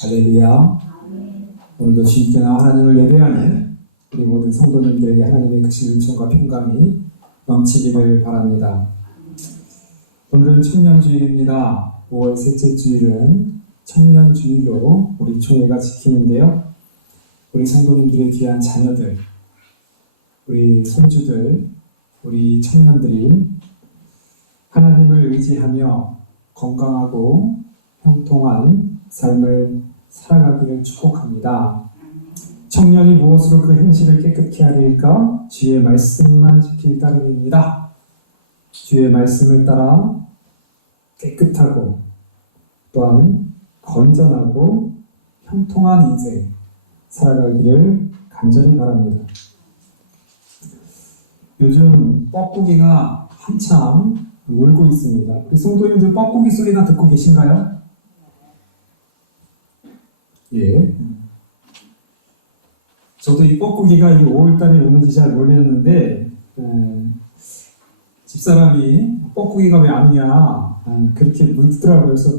할렐루야. 오늘도 주님께나 하나님을 예배하는 우리 모든 성도님들에게 하나님의 크신 은총과 평강이 넘치기를 바랍니다. 오늘은 청년주일입니다. 5월 셋째 주일은 청년주일로 우리 총회가 지키는데요. 우리 성도님들의 귀한 자녀들, 우리 손주들, 우리 청년들이 하나님을 의지하며 건강하고 형통한 삶을 살아가기를 축복합니다. 청년이 무엇으로 그 행실을 깨끗히 하리까? 주의 말씀만 지킬 따름입니다. 주의 말씀을 따라 깨끗하고 또한 건전하고 형통한 인생 살아가기를 간절히 바랍니다. 요즘 뻐꾸기가 한참 울고 있습니다. 우리 성도님들 뻐꾸기 소리나 듣고 계신가요? 예. 저도 이 뻐꾸기가 이 5월달에 오는지 잘 모르겠는데 집사람이 뻐꾸기가 왜 안 오냐 그렇게 묻더라고요. 그래서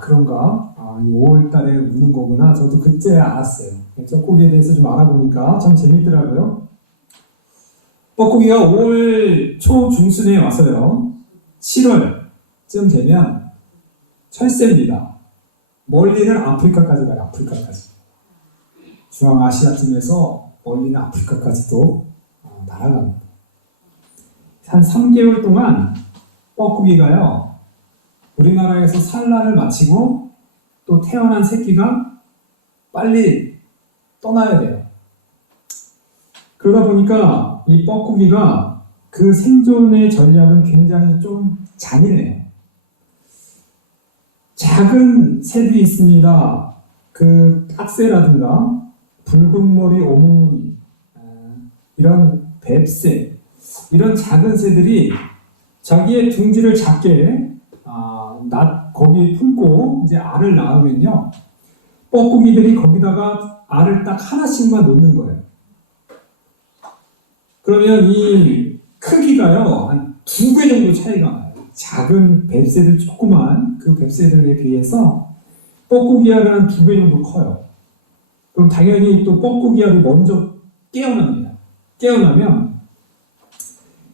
그런가? 이 5월달에 우는 거구나. 저도 그때 알았어요. 뻐꾸기에 대해서 좀 알아보니까 참 재밌더라고요. 뻐꾸기가 5월 초 중순에 와서요 7월쯤 되면 철새입니다. 멀리는 아프리카까지 가요. 아프리카까지. 중앙아시아쯤에서 멀리는 아프리카까지도 날아갑니다. 한 3개월 동안 뻐꾸기가요. 우리나라에서 산란을 마치고 또 태어난 새끼가 빨리 떠나야 돼요. 그러다 보니까 이 뻐꾸기가 그 생존의 전략은 굉장히 좀 잔인해요. 작은 새들이 있습니다. 그 딱새라든가 붉은 머리 오목무늬 이런 뱁새 이런 작은 새들이 자기의 둥지를 작게 거기에 품고 이제 알을 낳으면요 뻐꾸기들이 거기다가 알을 딱 하나씩만 놓는 거예요. 그러면 이 크기가요 한 2배 정도 차이가 나요. 작은 뱁새들 조그만 그 뱁새들에 비해서 뻐꾸기 알은 한 2배 정도 커요. 그럼 당연히 또 뻐꾸기 알이 먼저 깨어납니다. 깨어나면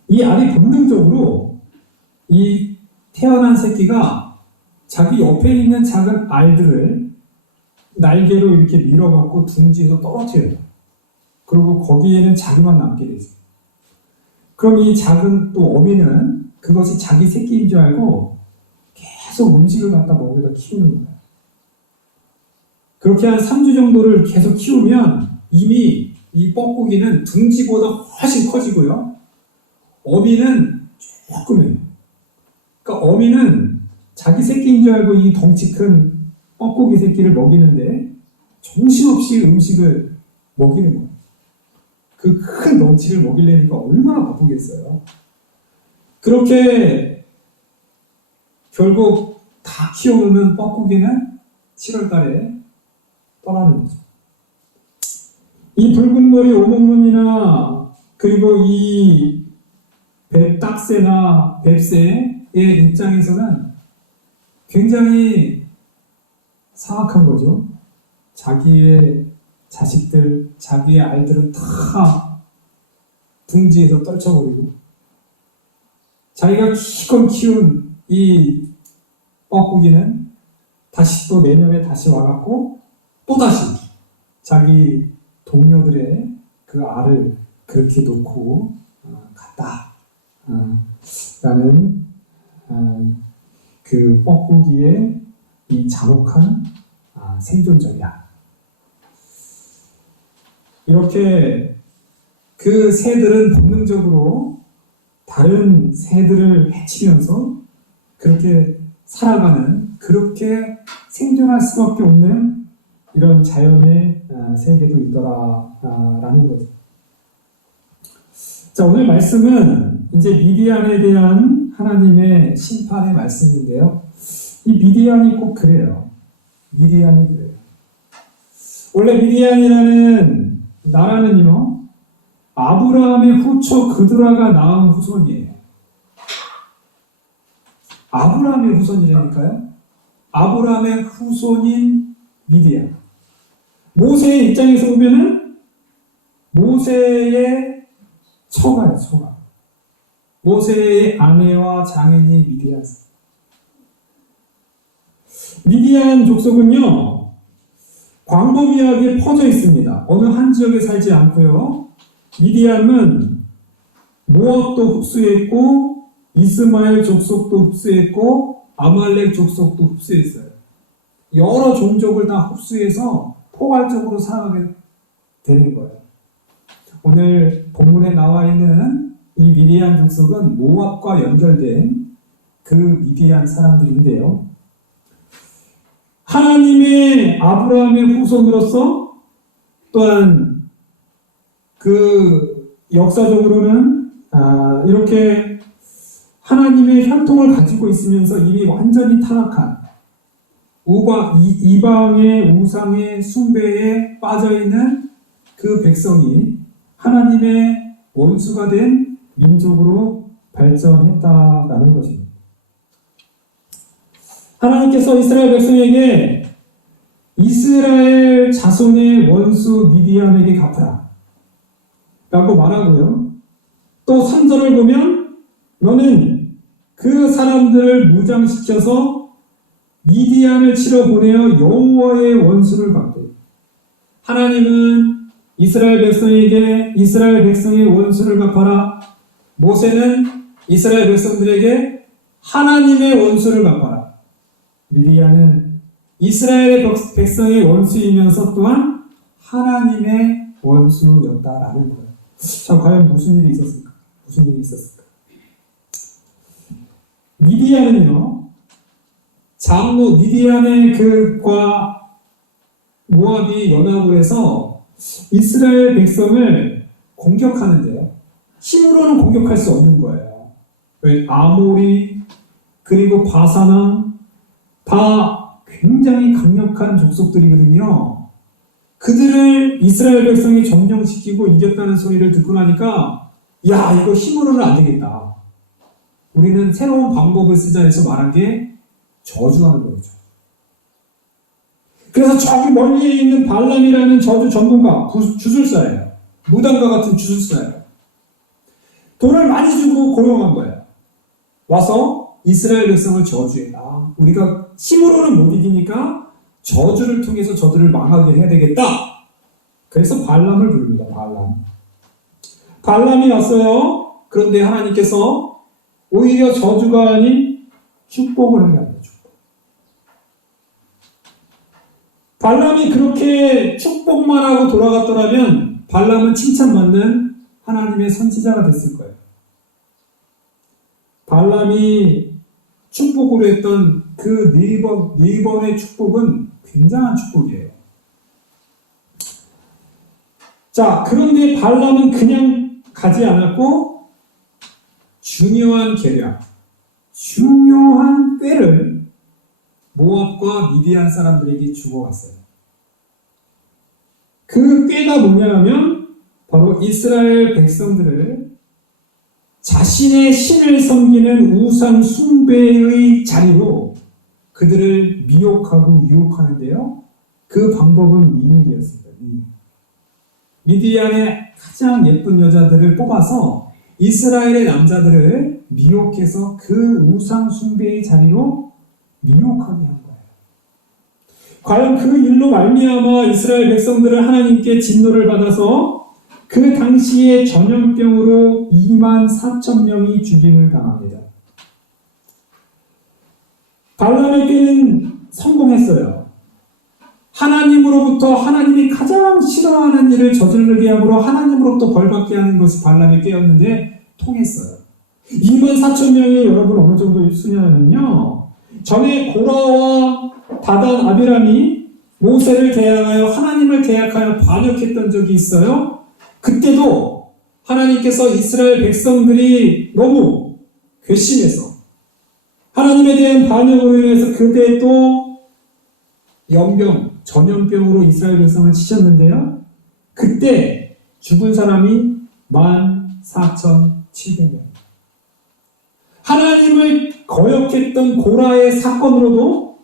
이 알이 본능적으로 이 태어난 새끼가 자기 옆에 있는 작은 알들을 날개로 이렇게 밀어갖고 둥지에서 떨어뜨려요. 그리고 거기에는 자기만 남게 되죠. 그럼 이 작은 또 어미는 그것이 자기 새끼인 줄 알고 계속 음식을 갖다 먹여다 키우는 거예요. 그렇게 한 3주 정도를 계속 키우면 이미 이 뻐꾸기는 둥지보다 훨씬 커지고요. 어미는 조금해요. 그러니까 어미는 자기 새끼인 줄 알고 이 덩치 큰 뻐꾸기 새끼를 먹이는데 정신없이 음식을 먹이는 거예요. 그 큰 덩치를 먹이려니까 얼마나 바쁘겠어요. 그렇게 결국 다 키워오는 뻐꾸기는 7월 달에 떠나는 거죠. 이 붉은 머리 오목눈이나 그리고 이 딱새나 뱁새의 입장에서는 굉장히 사악한 거죠. 자기의 자식들, 자기의 아이들은 다 둥지에서 떨쳐버리고 자기가 기껏 키운 이 뻐꾸기는 다시 또 내년에 다시 와갖고 또다시 자기 동료들의 그 알을 그렇게 놓고 갔다 라는 그 뻐꾸기의 이 잔혹한 생존 전략. 이렇게 그 새들은 본능적으로 다른 새들을 해치면서 그렇게 살아가는, 그렇게 생존할 수밖에 없는 이런 자연의 세계도 있더라라는 거죠. 자, 오늘 말씀은 이제 미디안에 대한 하나님의 심판의 말씀인데요. 이 미디안이 꼭 그래요. 미디안이 그래요. 원래 미디안이라는 나라는요, 아브라함의 후처 그드라가 낳은 후손이에요. 아브라함의 후손이라니까요. 아브라함의 후손인 미디안. 모세의 입장에서 보면은 모세의 처가예요, 처가. 모세의 아내와 장인이 미디안. 미디안 족속은요, 광범위하게 퍼져 있습니다. 어느 한 지역에 살지 않고요. 미디안은 모압도 흡수했고, 이스마엘 족속도 흡수했고, 아말렉 족속도 흡수했어요. 여러 종족을 다 흡수해서 포괄적으로 살아가게 되는 거예요. 오늘 본문에 나와 있는 이 미디안 족속은 모압과 연결된 그 미디안 사람들인데요. 하나님의 아브라함의 후손으로서 또한 그 역사적으로는 이렇게 하나님의 혈통을 가지고 있으면서 이미 완전히 타락한 이방의 우상의 숭배에 빠져있는 그 백성이 하나님의 원수가 된 민족으로 발전했다라는 것입니다. 하나님께서 이스라엘 백성에게 이스라엘 자손의 원수 미디안에게 갚으라 라고 말하고요. 또 3절을 보면 너는 그 사람들을 무장시켜서 미디안을 치러 보내어 여호와의 원수를 갚되. 하나님은 이스라엘 백성에게 이스라엘 백성의 원수를 갚아라. 모세는 이스라엘 백성들에게 하나님의 원수를 갚아라. 미디안은 이스라엘의 백성의 원수이면서 또한 하나님의 원수였다라는 거예요. 자, 과연 무슨 일이 있었을까? 무슨 일이 있었을까? 미디안은요, 미디안의 그과 모압이 연합을 해서 이스라엘 백성을 공격하는데요. 힘으로는 공격할 수 없는 거예요. 아모리 그리고 바사남 다 굉장히 강력한 족속들이거든요. 그들을 이스라엘 백성이 점령시키고 이겼다는 소리를 듣고 나니까 야, 이거 힘으로는 안 되겠다. 우리는 새로운 방법을 쓰자 해서 말한 게 저주하는 거죠. 그래서 저기 멀리에 있는 발람이라는 저주 전문가, 주술사예요. 무당과 같은 주술사예요. 돈을 많이 주고 고용한 거예요. 와서 이스라엘 백성을 저주해라. 우리가 힘으로는 못 이기니까 저주를 통해서 저들을 망하게 해야 되겠다. 그래서 발람을 부릅니다. 발람이 왔어요. 그런데 하나님께서 오히려 저주가 아닌 축복을 하게 합니다. 발람이 그렇게 축복만 하고 돌아갔더라면 발람은 칭찬받는 하나님의 선지자가 됐을 거예요. 발람이 축복으로 했던 그 네 번의 축복은 굉장한 축복이에요. 자, 그런데 발람은 그냥 가지 않았고 중요한 계략, 중요한 꾀를 모압과 미디안 사람들에게 주고 갔어요. 그 꾀가 뭐냐면 바로 이스라엘 백성들을 자신의 신을 섬기는 우상 숭배의 자리로 그들을 미혹하고 유혹하는데요. 그 방법은 미인이었습니다. 미디안의 가장 예쁜 여자들을 뽑아서 이스라엘의 남자들을 미혹해서 그 우상 숭배의 자리로 미혹하게 한 거예요. 과연 그 일로 말미암아 이스라엘 백성들은 하나님께 진노를 받아서 그 당시에 전염병으로 24,000명이 죽임을 당합니다. 발람의 꾀는 성공했어요. 하나님으로부터 하나님이 가장 싫어하는 일을 저지르게 함으로 하나님으로부터 벌받게 하는 것이 발람의 꾀였는데 통했어요. 24,000명이 여러분 어느 정도 수냐면요. 전에 고라와 다단 아비람이 모세를 대항하여 하나님을 대항하여 반역했던 적이 있어요. 그때도 하나님께서 이스라엘 백성들이 너무 괘씸해서 하나님에 대한 반역으로 인해서 그때 또 전염병으로 이스라엘 백성을 치셨는데요. 그때 죽은 사람이 14,700명. 하나님을 거역했던 고라의 사건으로도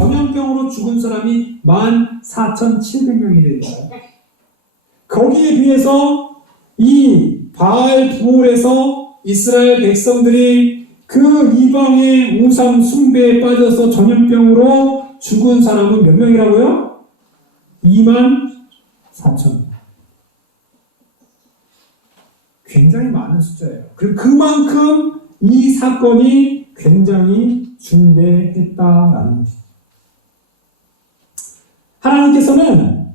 전염병으로 죽은 사람이 14,700명이 됩니다. 거기에 비해서 이 바알 부올에서 이스라엘 백성들이 그 이방의 우상 숭배에 빠져서 전염병으로 죽은 사람은 몇 명이라고요? 24,000명. 굉장히 많은 숫자예요. 그리고 그만큼 이 사건이 굉장히 중대했다라는 것입니다. 하나님께서는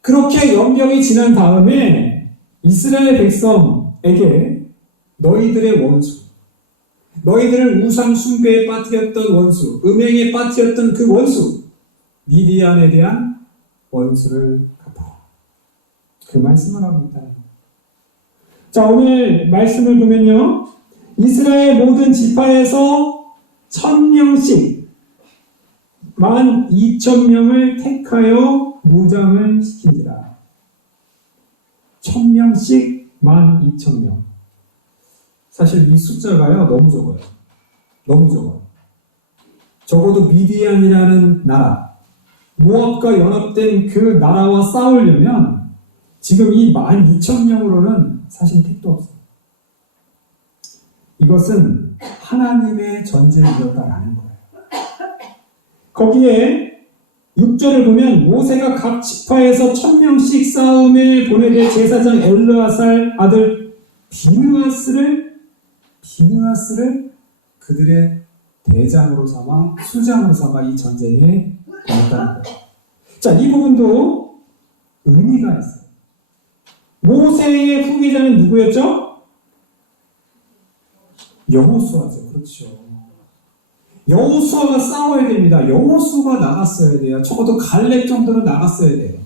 그렇게 연병이 지난 다음에 이스라엘 백성에게 너희들의 원수, 너희들을 우상 숭배에 빠뜨렸던 원수, 음행에 빠뜨렸던 그 원수, 미디안에 대한 원수를 갚아라. 그 말씀을 하고 있다는 겁니다. 자, 오늘 말씀을 보면요. 이스라엘 모든 지파에서 1000명씩 12,000명을 택하여 무장을 시킨지라. 1000명씩 12,000명. 사실 이 숫자가요, 너무 적어요. 너무 적어요. 적어도 미디안이라는 나라, 모압과 연합된 그 나라와 싸우려면 지금 이 12,000명으로는 사실 택도 없어요. 이것은 하나님의 전쟁이었다라는 거예요. 거기에 6절을 보면 모세가 각 지파에서 1000명씩 싸움에 보내되 제사장 엘르아살 아들 비느하스를 그들의 대장으로 삼아 수장으로 삼아 이 전쟁에 보냈다는 거예요. 자, 이 부분도 의미가 있어요. 모세의 후계자는 누구였죠? 여호수아죠. 그렇죠. 여호수아가 싸워야 됩니다. 여호수아가 나갔어야 돼요. 적어도 갈렙 정도는 나갔어야 돼요.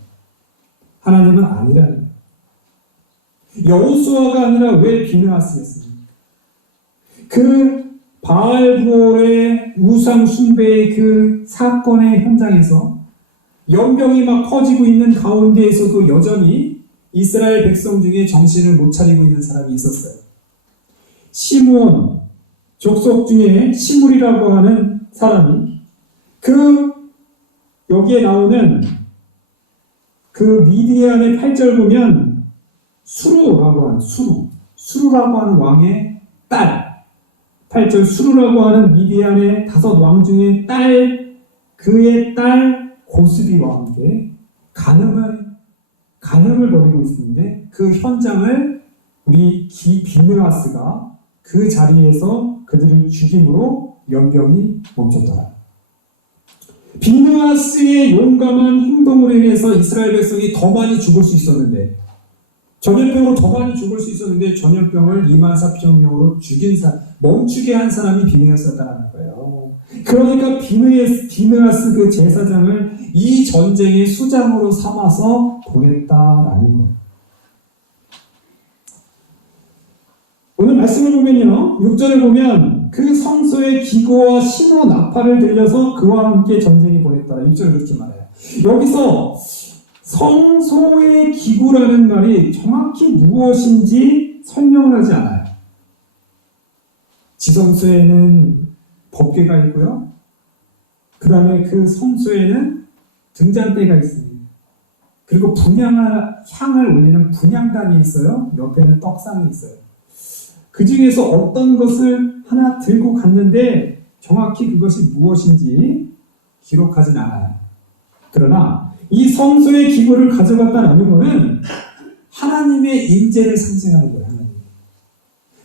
하나님은 아니라는 거예요. 여호수아가 아니라 왜 비느하스였습니까? 그 바알부올의 우상 숭배의 그 사건의 현장에서 연병이 막 퍼지고 있는 가운데에서도 여전히 이스라엘 백성 중에 정신을 못 차리고 있는 사람이 있었어요. 시므온 족속 중에 시므리라고 하는 사람이 여기에 나오는 그 미디안의 8절 보면 수루라고 하는 왕의 딸, 8절 수루라고 하는 미디안의 5왕 중에 그의 딸 고스비와 함께 간음을 벌이고 있었는데 그 현장을 우리 비느하스가 그 자리에서 그들을 죽임으로 연병이 멈췄더라. 비느하스의 용감한 행동으로 인해서 이스라엘 백성이 더 많이 죽을 수 있었는데, 전염병으로 더 많이 죽을 수 있었는데 전염병을 24,000명으로 멈추게 한 사람이 비느하스였다는 거예요. 그러니까 비느하스 그 제사장을 이 전쟁의 수장으로 삼아서 보냈다라는 거예요. 오늘 말씀을 보면요, 6절을 보면 그 성소의 기구와 신호 나팔을 들려서 그와 함께 전쟁이 보냈더라. 6절을 그렇게 말해요. 여기서 성소의 기구라는 말이 정확히 무엇인지 설명을 하지 않아요. 지성소에는 법궤가 있고요. 그 다음에 그 성소에는 등잔대가 있습니다. 그리고 향을 올리는 분향단이 있어요. 옆에는 떡상이 있어요. 그 중에서 어떤 것을 하나 들고 갔는데 정확히 그것이 무엇인지 기록하진 않아요. 그러나 이 성소의 기구를 가져갔다는 것은 하나님의 임재를 상징하는 거예요.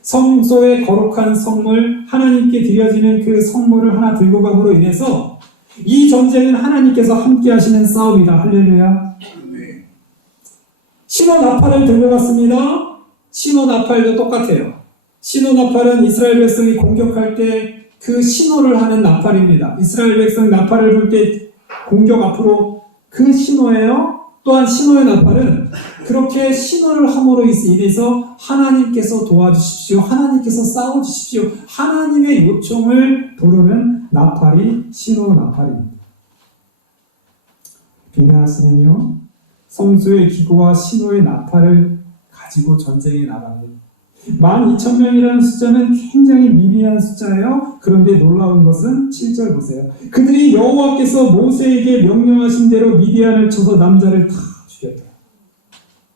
성소의 거룩한 성물, 하나님께 드려지는 그 성물을 하나 들고 감으로 인해서 이 전쟁은 하나님께서 함께 하시는 싸움이다. 할렐루야. 신호 나팔을 들고 갔습니다. 신호 나팔도 똑같아요. 신호 나팔은 이스라엘 백성이 공격할 때 그 신호를 하는 나팔입니다. 이스라엘 백성 나팔을 불 때 공격 앞으로 그 신호예요. 또한 신호의 나팔은 그렇게 신호를 함으로 인해서 하나님께서 도와주십시오. 하나님께서 싸워주십시오. 하나님의 요청을 부르는 나팔이 신호 나팔입니다. 비느하스는요, 성소의 기구와 신호의 나팔을 가지고 전쟁에 나갑니다. 12,000명이라는 숫자는 굉장히 미비한 숫자예요. 그런데 놀라운 것은 7절 보세요. 그들이 여호와께서 모세에게 명령하신 대로 미디안을 쳐서 남자를 다 죽였다.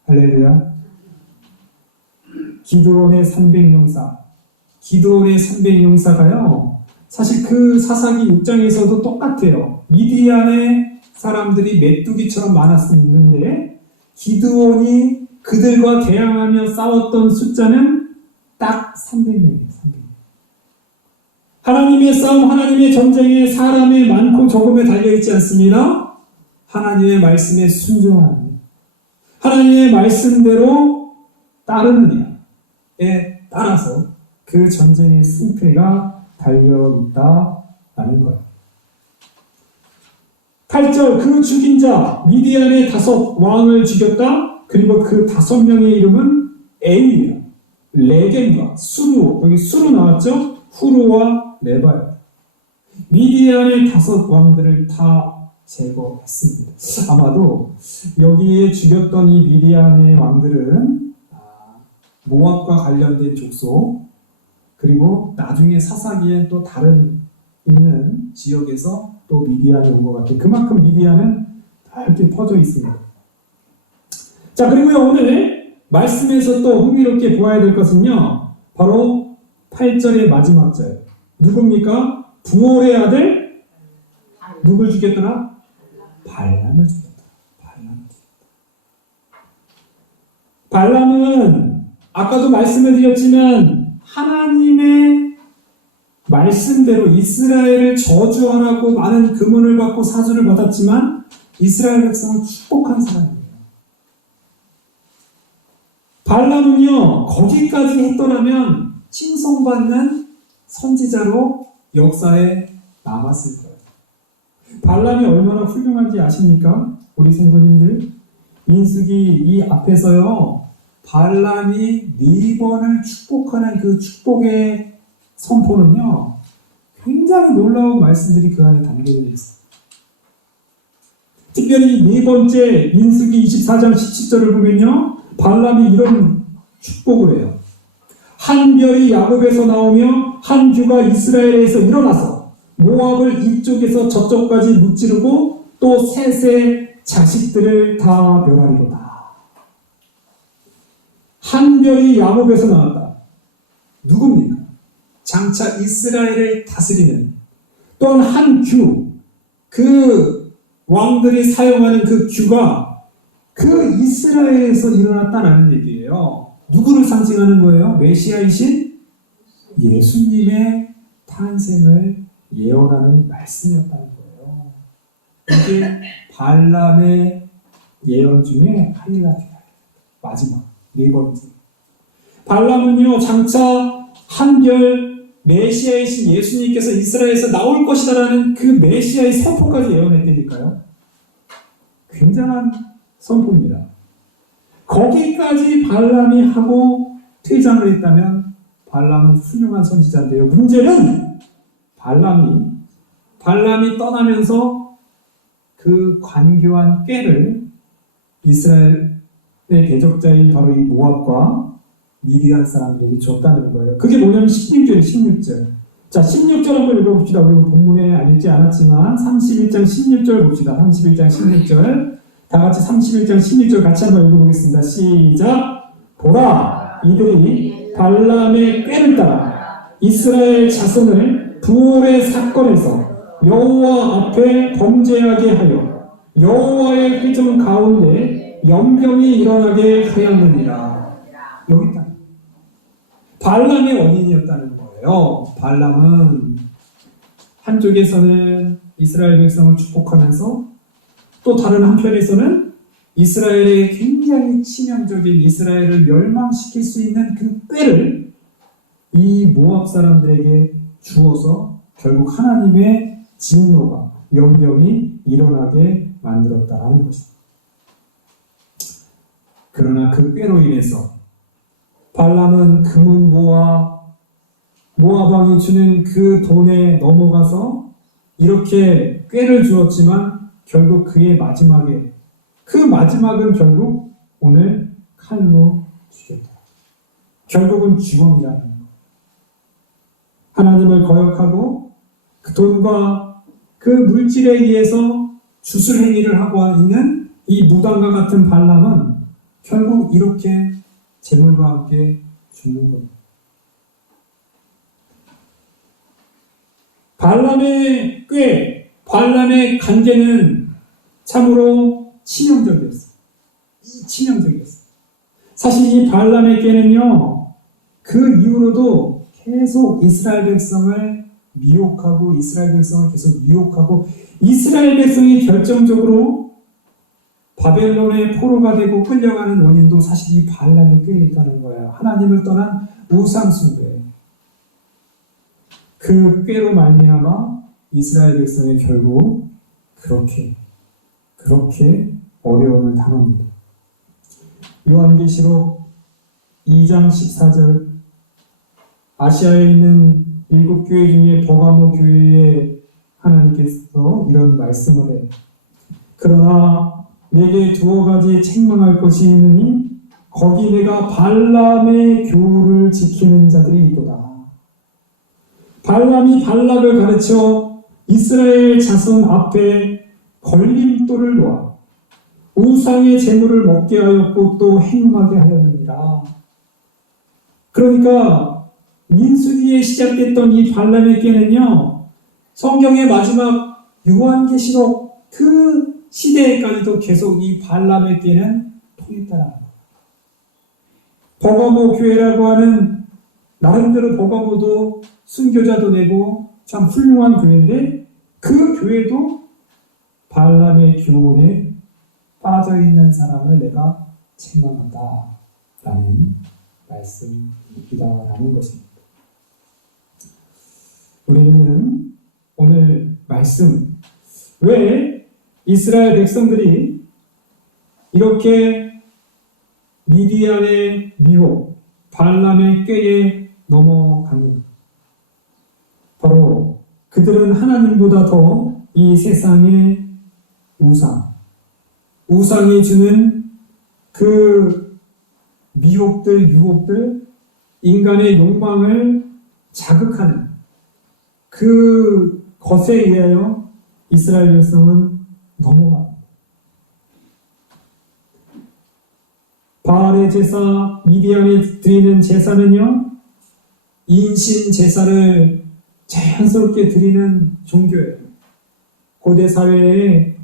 할렐루야. 기드온의 300용사. 기드온의 300용사가요. 사실 그 사사기 6장에서도 똑같아요. 미디안의 사람들이 메뚜기처럼 많았었는데 기드온이 그들과 대항하며 싸웠던 숫자는 딱 300명이에요. 300명. 하나님의 싸움, 하나님의 전쟁에 사람의 많고 적음에 달려있지 않습니다. 하나님의 말씀에 순종하느냐, 하나님의 말씀대로 따르느냐에 따라서 그 전쟁의 승패가 달려있다라는 거예요. 8절, 그 죽인 자 미디안의 5 왕을 죽였다. 그리고 그 5명의 이름은 에일리야, 레겜과 수루, 여기 수루 나왔죠? 후루와 레바야. 미디안의 5 왕들을 다 제거했습니다. 아마도 여기에 죽였던 이 미디안의 왕들은 모압과 관련된 족속, 그리고 나중에 사사기엔 또 다른 있는 지역에서 또 미디안이 온 것 같아요. 그만큼 미디안은 넓게 퍼져 있습니다. 자, 그리고요, 오늘 말씀에서 또 흥미롭게 보아야 될 것은요, 바로 8절의 마지막 절. 누굽니까? 부올의 아들? 누굴 죽였더라? 발람을 죽였다. 발람은 아까도 말씀을 드렸지만 하나님의 말씀대로 이스라엘을 저주하라고 많은 금은을 받고 사주를 받았지만 이스라엘 백성을 축복한 사람이에요. 발람은요, 거기까지 했더라면 칭송받는 선지자로 역사에 남았을 거예요. 발람이 얼마나 훌륭한지 아십니까? 우리 성도님들, 민수기 이 앞에서요, 발람이 4번을 축복하는 그 축복의 선포는요, 굉장히 놀라운 말씀들이 그 안에 담겨져 있어요. 특별히 4번째 민수기 24장 17절을 보면요, 발람이 이런 축복을 해요. 한 별이 야곱에서 나오며 한 규가 이스라엘에서 일어나서 모압을 이쪽에서 저쪽까지 무찌르고 또 셋의 자식들을 다 멸하리로다. 한 별이 야곱에서 나왔다. 누굽니까? 장차 이스라엘을 다스리는 또한 한 규, 그 왕들이 사용하는 그 규가 그 이스라엘에서 일어났다는 얘기예요. 누구를 상징하는 거예요? 메시아이신 예수님의 탄생을 예언하는 말씀이었다는 거예요. 이게 발람의 예언 중에 하이라이트예요. 마지막 4번째. 발람은요, 장차 한별 메시아이신 예수님께서 이스라엘에서 나올 것이다라는 그 메시아의 선포까지 예언했다니까요. 굉장한 선포입니다. 거기까지 발람이 하고 퇴장을 했다면 발람은 훌륭한 선지자인데요. 문제는 발람이 떠나면서 그 관교한 꾀를 이스라엘의 대적자인 바로 이 모압과 미디안 사람들에게 줬다는 거예요. 그게 뭐냐면 16절. 자, 16절 한번 읽어봅시다. 우리 본문에 알지 않았지만 31장 16절 봅시다. 31장 16절. 다 같이 31장 16절 같이 한번 읽어보겠습니다. 시작! 보라! 이들이 발람의 꾀를 따라 이스라엘 자손을 부올의 사건에서 여호와 앞에 범죄하게 하여 여호와의 회중 가운데 연병이 일어나게 하였느니라. 여기 있다. 발람의 원인이었다는 거예요. 발람은 한쪽에서는 이스라엘 백성을 축복하면서 또 다른 한편에서는 이스라엘의 굉장히 치명적인 이스라엘을 멸망시킬 수 있는 그 꾀를 이 모압 사람들에게 주어서 결국 하나님의 진노가, 연병이 일어나게 만들었다는 것입니다. 그러나 그 꾀로 인해서 발람은 금은 모압 왕이 주는 그 돈에 넘어가서 이렇게 꾀를 주었지만 결국 그의 마지막에, 그 마지막은 결국 오늘 칼로 죽였다. 결국은 죽음이라는 것. 하나님을 거역하고 그 돈과 그 물질에 의해서 주술행위를 하고 있는 이 무당과 같은 발람은 결국 이렇게 재물과 함께 죽는 겁니다. 발람의 꾀, 발람의 간계는 참으로 치명적이었어요. 치명적이었어요. 사실 이 발람의 꾀는요, 그 이후로도 계속 이스라엘 백성을 미혹하고 이스라엘 백성을 계속 유혹하고 이스라엘 백성이 결정적으로 바벨론의 포로가 되고 끌려가는 원인도 사실 이 발람의 꾀에 있다는 거예요. 하나님을 떠난 우상 숭배. 그 꾀로 말미암아 이스라엘 백성이 결국 그렇게 어려움을 당합니다. 요한계시록 2장 14절 아시아에 있는 7교회 중에 버가모 교회에 하나님께서 이런 말씀을 해요. 그러나 내게 두어 가지 책망할 것이 있으니 거기 내가 발람의 교를 지키는 자들이 있도다. 발람이 발락을 가르쳐 이스라엘 자손 앞에 걸림돌을 놓아 우상의 재물을 먹게 하였고 또 행음하게 하였느니라. 그러니까 민수기에 시작됐던 이 발람의 꾀는요, 성경의 마지막 요한계시록 그 시대에까지도 계속 이 발람의 꾀는 통했다라는 거예요. 버가모 교회라고 하는 나름대로 버가모도 순교자도 되고 참 훌륭한 교회인데 그 교회도 발람의 교훈에 빠져있는 사람을 내가 책망한다라는 말씀이다라는 것입니다. 우리는 오늘 말씀, 왜 이스라엘 백성들이 이렇게 미디안의 미혹, 발람의 꾀에 넘어가는, 바로 그들은 하나님보다 더 이 세상의 우상이 주는 그 미혹들, 유혹들, 인간의 욕망을 자극하는 그 것에 의하여 이스라엘 백성은 넘어갑니다. 바알의 제사, 미디안에 드리는 제사는요, 인신 제사를 자연스럽게 드리는 종교예요. 고대 사회에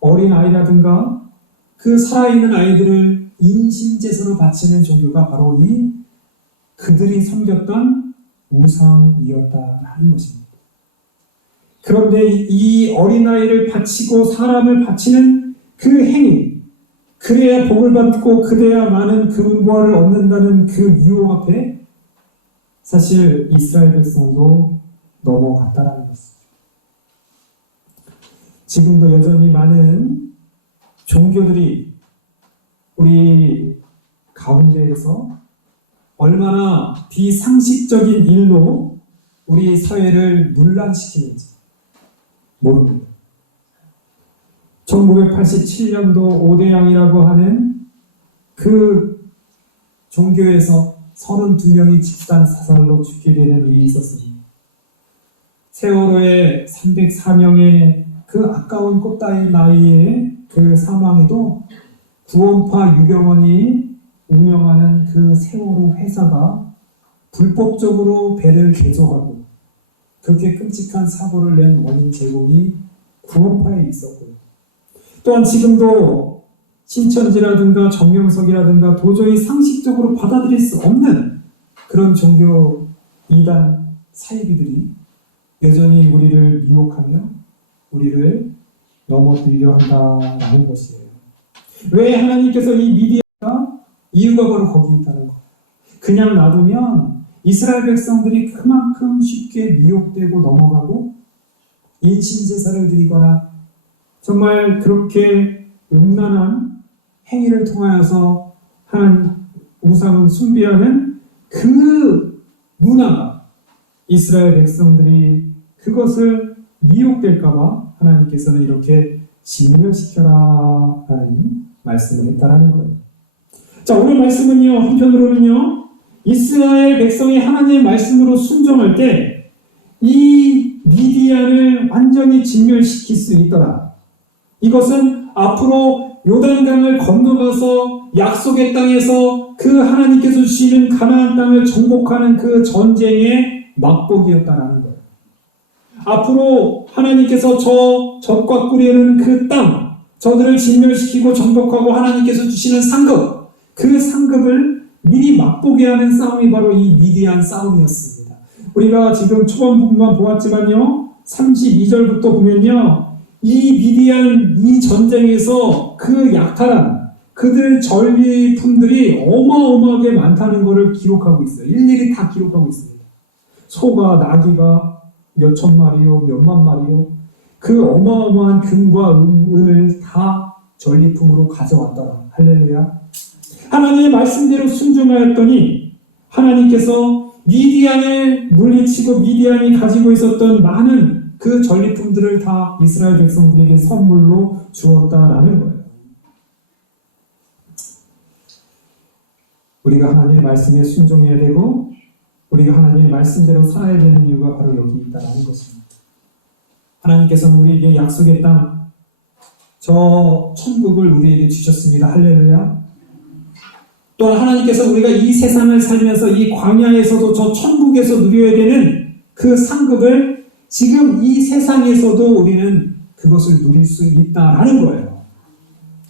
어린 아이라든가 그 살아있는 아이들을 인신제사로 바치는 종교가 바로 이 그들이 섬겼던 우상이었다라는 것입니다. 그런데 이 어린아이를 바치고 사람을 바치는 그 행위, 그래야 복을 받고 그래야 많은 금과를 얻는다는 그 유혹 앞에 사실 이스라엘 백성도 넘어갔다라는 것입니다. 지금도 여전히 많은 종교들이 우리 가운데에서 얼마나 비상식적인 일로 우리 사회를 문란시키는지 모릅니다. 1987년도 오대양이라고 하는 그 종교에서 32명이 집단 사살로 죽게 되는 일이 있었습니다. 세월호의 304명의 그 아까운 꽃다리 나이에 그 사망에도 구원파 유병원이 운영하는 그 세월호 회사가 불법적으로 배를 개조하고 그렇게 끔찍한 사고를 낸 원인 제공이 구원파에 있었고요. 또한 지금도 신천지라든가 정명석이라든가 도저히 상식적으로 받아들일 수 없는 그런 종교 이단 사이비들이 여전히 우리를 미혹하며 우리를 넘어뜨리려 한다라는 것이에요. 왜 하나님께서 이 미디어가 이유가 바로 거기 있다는 거예요. 그냥 놔두면 이스라엘 백성들이 그만큼 쉽게 미혹되고 넘어가고 인신제사를 드리거나 정말 그렇게 음란한 행위를 통하여서 하나님 우상을 숭배하는 그 문화가 이스라엘 백성들이 그것을 미혹될까봐 하나님께서는 이렇게 진멸시켜라 라는 말씀을 했다라는 거예요. 자, 오늘 말씀은요, 한편으로는요, 이스라엘 백성이 하나님의 말씀으로 순종할 때 이 미디안을 완전히 진멸시킬 수 있더라. 이것은 앞으로 요단강을 건너가서 약속의 땅에서 그 하나님께서 주시는 가나안 땅을 정복하는 그 전쟁의 막복이었다라는 거예요. 앞으로 하나님께서 젖과 꿀이 흐르는 그 땅, 저들을 진멸시키고 정복하고 하나님께서 주시는 상급, 그 상급을 미리 맛보게 하는 싸움이 바로 이 미디안 싸움이었습니다. 우리가 지금 초반 부분만 보았지만요, 32절부터 보면요, 이 미디안 이 전쟁에서 그 약탈한 그들 전리품들이 어마어마하게 많다는 것을 기록하고 있어요. 일일이 다 기록하고 있습니다. 소가, 나귀가 몇천 마리요, 몇만 마리요, 그 어마어마한 금과 은을 다 전리품으로 가져왔더라. 할렐루야. 하나님의 말씀대로 순종하였더니 하나님께서 미디안을 물리치고 미디안이 가지고 있었던 많은 그 전리품들을 다 이스라엘 백성들에게 선물로 주었다라는 거예요. 우리가 하나님의 말씀에 순종해야 되고 우리가 하나님의 말씀대로 살아야 되는 이유가 바로 여기 있다는 것입니다. 하나님께서는 우리에게 약속의 땅, 저 천국을 우리에게 주셨습니다. 할렐루야. 또한 하나님께서 우리가 이 세상을 살면서 이 광야에서도 저 천국에서 누려야 되는 그 상급을 지금 이 세상에서도 우리는 그것을 누릴 수 있다라는 거예요.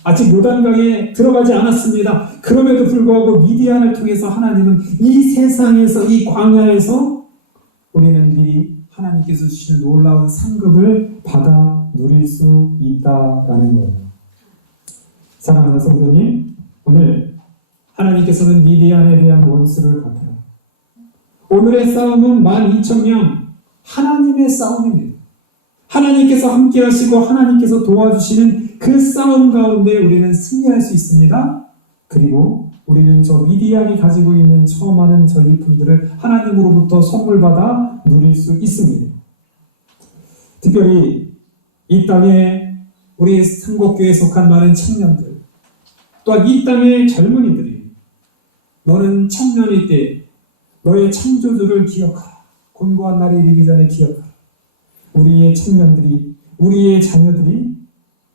아직 요단강에 들어가지 않았습니다. 그럼에도 불구하고 미디안을 통해서 하나님은 이 세상에서 이 광야에서 우리는 미리 하나님께서 주시는 놀라운 상급을 받아 누릴 수 있다라는 거예요. 사랑하는 성도님, 오늘 하나님께서는 미디안에 대한 원수를 갚으라. 오늘의 싸움은 12,000명 하나님의 싸움입니다. 하나님께서 함께 하시고 하나님께서 도와주시는 그 싸움 가운데 우리는 승리할 수 있습니다. 그리고 우리는 저 미디안이 가지고 있는 저 많은 전리품들을 하나님으로부터 선물 받아 누릴 수 있습니다. 특별히 이 땅에 우리 삼곡교회에 속한 많은 청년들, 또한 이 땅의 젊은이들이 너는 청년일 때 너의 창조주를 기억하라. 곤고한 날이 이르기 전에 기억하라. 우리의 청년들이, 우리의 자녀들이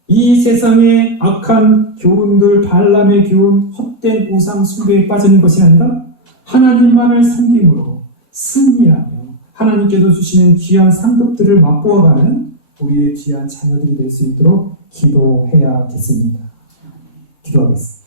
이 세상의 악한 교훈들, 발람의 교훈, 헛된 우상 숭배에 빠지는 것이 아니라 하나님만을 섬김으로 승리하며 하나님께서 주시는 귀한 상급들을 맛보아가는 우리의 귀한 자녀들이 될 수 있도록 기도해야겠습니다. 기도하겠습니다.